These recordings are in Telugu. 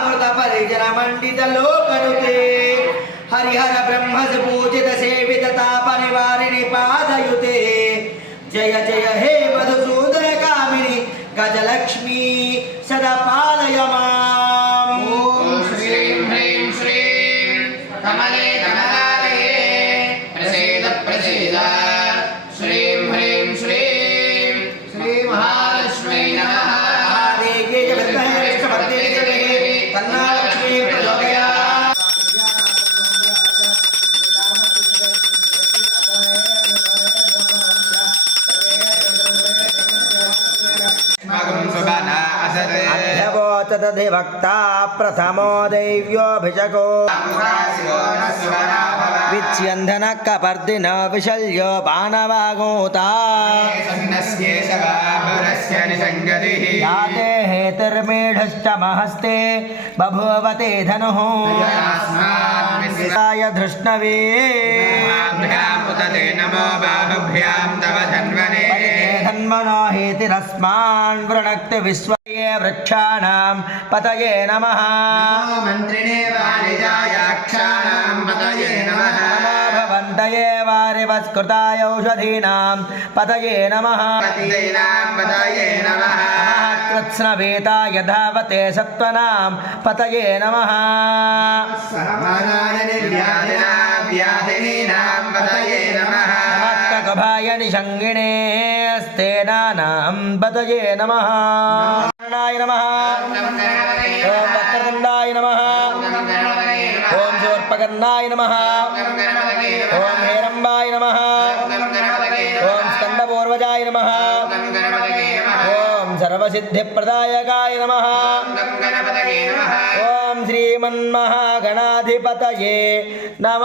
अमृत परिजन मंडित लोकनुते हरिहर ब्रह्म पूजित सेवित ताप निवारिणी पादयुते। जय जय, हे मधुसूदन कामिनी, गजलक्ष्मी, सदा पालयमा अध्यवोचदधिभक्ता प्रथमो दैव्योऽभिषको अमुरासिको न सुबना भव विच्यन्धन कपर्दिन विशल्यो बाणवागोता सन्नस्येषवाहुरस्य निसङ्गतिः याते हेतिर्मेढश्च महस्ते बभूवते धनुः अस्मान् य धृष्णवे विश्वाभ्याम् उत ते नमो बाहुभ्यां तव धन्वने జన్మనో హేతిరస్మాన్ వృణక్తి విశ్వయే వృక్షాణం పతయే నమ మంత్రిణే వాణిజాయాక్షాణం పతయే నమ పతయే వారివస్కృతాయౌషధీనాం పతయే నమ పతయే నమ కృత్స్నవేతా యథావతే సత్వనాం పతయే నమ వ్యాధినాం పతయే నమ నాగభాయని సంగిణే స్థేనానాం బతయే నమ నారాయణాయ నమ ఓం వక్రదండాయ నమ ఓం శోర్పకర్ణాయ నమ ఓం హేరంబాయ నమ ఓం స్కందపూర్వజాయ నమ ఓం సర్వసిద్ధిప్రదాయకాయ నమ ఓం శ్రీమన్మహాగణాధిపతయే నమ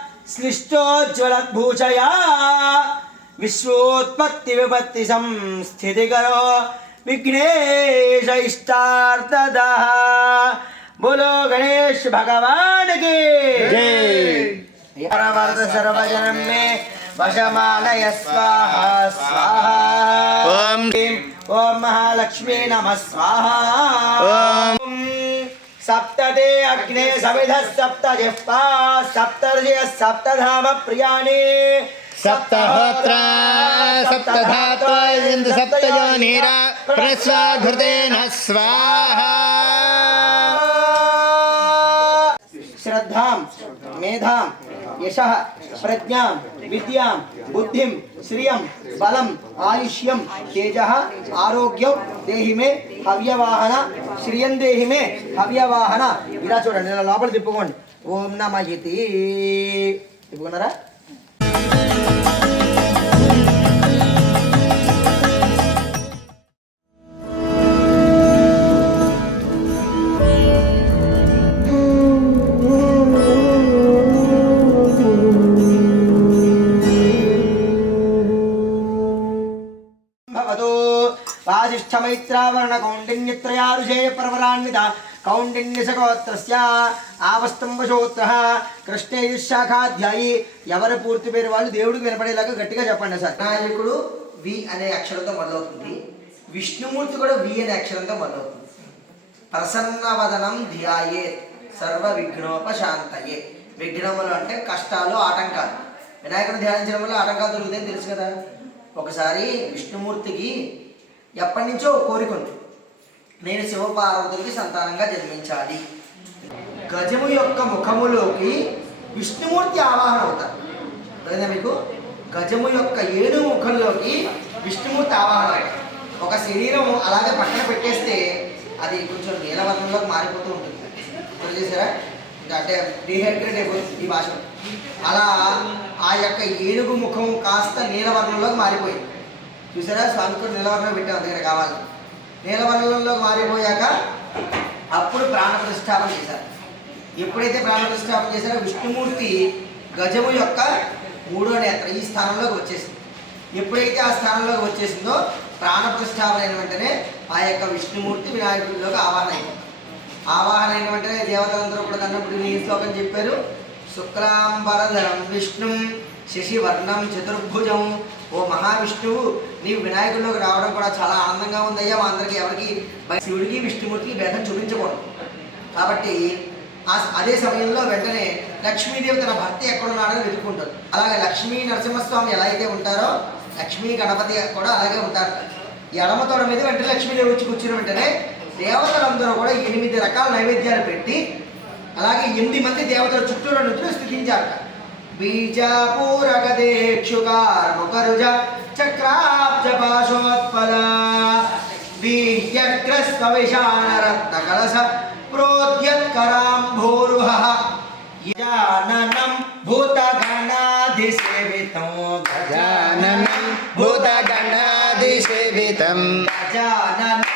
श्लिष्टोज्ज्वलद्भूषया विश्वोत्पत्ति विपत्ति संस्थितिकरो विघ्नेश इष्टार्थदः बोलो गणेश भगवान की। जय। में वशमालय स्वाहा स्वाहा। ओम। ओम महालक्ष्मी नमः स्वाहा। ओम सप्तदे अग्ने सविधः सप्त जिह्वा सप्तर्षयः सप्तधाम प्रियाणि। सप्तहोत्रा सप्तधात्वा इन्द्र सप्तयोनिरा प्रस्वाघृतेन स्वाहा। श्रद्धां मेधां। యశ ప్రజ్ఞాం విద్యా బుద్ధిం శ్రియం బలం ఆయుష్యం తేజ ఆరోగ్యం దేహిమే హవ్యవాహన శ్రియం దేహిమే హవ్యవాహన ఇలా చూడండి ఇలా లోపల తిప్పుకోండి ఓం నమయతి తిప్పుకున్నారా వాసిష్ఠమైత్రావరణ కౌండిన్యత్రయారుషేయ పర్వరాన్విత కౌండిన్యసగోత్రస్య ఆవస్తంభశోత్ర కృష్ణేయుశాఖాధ్యాయి ఎవరి పూర్తి పేరు వాళ్ళు దేవుడికి వినపడేలాగా గట్టిగా చెప్పండి సార్. వినాయకుడు వి అనే అక్షరంతో మొదలవుతుంది. విష్ణుమూర్తి కూడా వి అనే అక్షరంతో మొదలవుతుంది. ప్రసన్నవదనం ధ్యాయే సర్వ విఘ్నోపశాంతయే. విఘ్నములు అంటే కష్టాలు ఆటంకాలు. వినాయకుడు ధ్యానించడం వల్ల ఆటంకాలు దొరుకుతాయని తెలుసు కదా. ఒకసారి విష్ణుమూర్తికి ఎప్పటి నుంచో కోరిక ఉంది. నేను శివపార్వతులకి సంతానంగా జన్మించాలి. గజము యొక్క ముఖములోకి విష్ణుమూర్తి ఆవాహన అవుతారు. అర్థమైందా మీకు? గజము యొక్క ఏడు ముఖంలోకి విష్ణుమూర్తి ఆవాహన అవుతారు. ఒక శరీరం అలాగే పక్కన పెట్టేస్తే అది కొంచెం నీలవర్ణంలోకి మారిపోతూ ఉంటుంది. ఇప్పుడు చేసారా అంటే డీహైడ్రేట్ అయిపోతుంది ఈ భాష. అలా ఆ యొక్క ఏనుగు ముఖం కాస్త నీలవర్ణంలోకి మారిపోయింది. చూసారా? స్వామి కూడా నీలవర్ణం పెట్టాం దగ్గర కావాలి. నీలవర్ణంలోకి మారిపోయాక అప్పుడు ప్రాణప్రతిష్టాపన చేశారు. ఎప్పుడైతే ప్రాణప్రతిష్టాపన చేశారో విష్ణుమూర్తి గజము యొక్క మూడో నేత్ర ఈ స్థానంలోకి వచ్చేసింది. ఎప్పుడైతే ఆ స్థానంలోకి వచ్చేసిందో ప్రాణప్రతిష్టాపన అయిన వెంటనే ఆ యొక్క విష్ణుమూర్తి వినాయకుడిలోకి ఆవాహన అయింది ఆవాహన అయిన వెంటనే దేవతలందరూ కూడా కన్నప్పుడు ఈ శ్లోకం చెప్పారు. శుక్లాంబరధరం విష్ణు శశివర్ణం చతుర్భుజం. ఓ మహావిష్ణువు నీ వినాయకుడిలోకి రావడం కూడా చాలా ఆనందంగా ఉందయ్యా. మా అందరికి ఎవరికి శివుడికి విష్ణుమూర్తికి భేదం చూపించకూడదు. కాబట్టి ఆ- అదే సమయంలో వెంటనే లక్ష్మీదేవి తన భర్త ఎక్కడున్నాడని వెతుక్కుంటుంది. అలాగే లక్ష్మీ నరసింహస్వామి ఎలా అయితే ఉంటారో లక్ష్మీ గణపతి కూడా అలాగే ఉంటారు. ఎడమ తోడ మీద వెంటనే లక్ష్మీదేవి వచ్చి కూర్చున్న వెంటనే దేవతలందరూ కూడా ఎనిమిది రకాల నైవేద్యాలు పెట్టి అలాగే ఎనిమిది మంది దేవతల చుట్టూరు నుంచి స్థితించారు బీజాపూరగదేక్షుకార్ముకరుజ చక్రాబ్జ పాశోత్పల వీర్యగ్రస్వ విషాణరత్న కలశ ప్రోద్యత్కరాంభోరుహ యజాననం భూతగణాధిసేవితం గజాననం భూతగణాదిసేవితం గజాననం